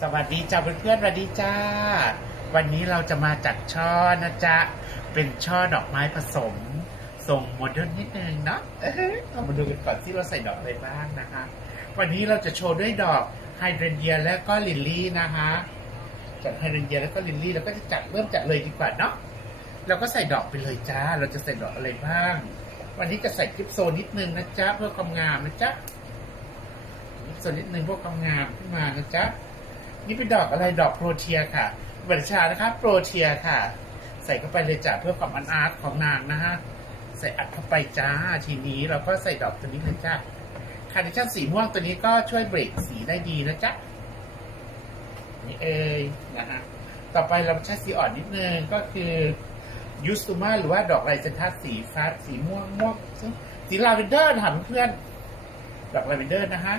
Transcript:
สวัสดีจ้าเพื่อนๆสวัสดีจ้า วันนี้เราจะมาจัดช่อนะจ๊ะ เป็นช่อดอกไม้ผสมทรงโมเดิร์นนิดนึงเนาะเอามาดูกันก่อนที่เราใส่ดอกอะไรบ้างนะคะ วันนี้เราจะโชว์ด้วยดอกไฮเดรนเยียและก็ลิลลี่นะคะจัดไฮเดรนเยียแล้วก็ลิลลี่แล้วก็จะจัดเริ่มจัดเลยดีกว่าเนาะเราก็ใส่ดอกไปเลยจ้า เราจะใส่ดอกอะไรบ้าง วันนี้จะใส่คลิปโซนนิดนึงนะจ๊ะเพื่อความงามนะจ๊ะคลิปโซนนิดนึงเพื่อความงามขึ้นมานะจ๊ะ นี่เป็นดอกอะไรดอกโปรเทียค่ะบัญชานะคะโปรเทียค่ะ ใส่เข้าไปเลยจ้ะเพื่อความอันอาร์ตของนางนะฮะใส่อัดเข้าไปจ้าทีนี้เราก็ใส่ดอกตัวนี้เลยจ้าคาร์เนชั่นสีม่วงตัวนี้ก็ช่วยเบรกสีได้ดีนะจ๊ะนี่เอยนะฮะต่อไปเราใช้สีอ่อนนิดนึงก็คือยูสตูมาหรือว่าดอกไรเซนทัสสีฟ้าสีม่วงม่วงสีลาเวนเดอร์นะคะเพื่อนดอกลาเวนเดอร์นะฮะ